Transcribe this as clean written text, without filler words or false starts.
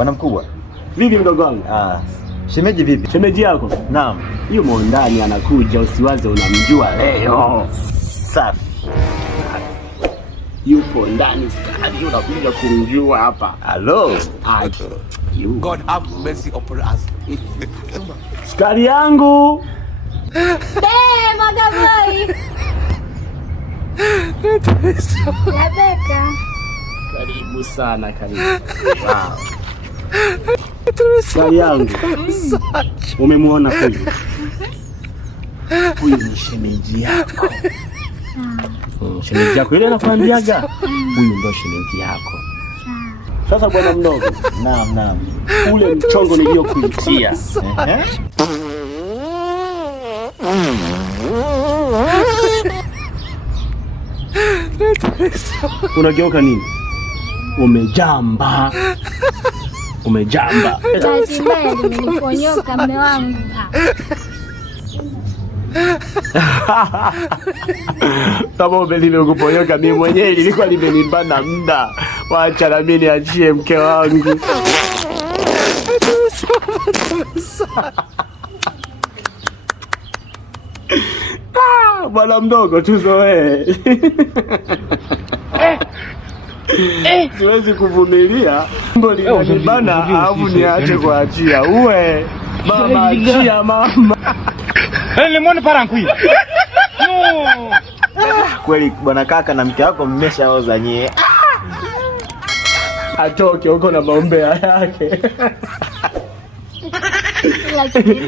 Bwana mkubwa. Vipi mdogo wangu? Shemeji vipi? Shemeji yako? Naam. Yumo ndani anakuja, usiwaze unamjua leo. Safi. Yupo ndani skari, unakuja kumjua hapa. Hello. God have mercy upon us. Skari yangu. Magaboi. Rebeka. Karibu sana, karibu. Wow. Skari yangu. Umemuona huyu? Huyu ni shemeji yako. Shemeji yako ile anakuambiaga. Huyu ndo shemeji yako. Sasa bwana mdogo. Naam. Ule mchongo niliokuitia. Unageuka nini? Umejamba. Basi mbaya nimeniponyoka mume wangu. Kama umelikuponyoka mimi mwenyewe ilikuwa limenibana muda. Wacha na mimi niachie mke wangu. Bwana mdogo tuzoee. Siwezi kuvumilia. Mbona linanibana alafu niache kuachia. Uwe mama achia mama. Lemoni parankui. Kweli bwana kaka na mke wako mmeshaoza nyie. Atoke huko na maombea yake. Lakini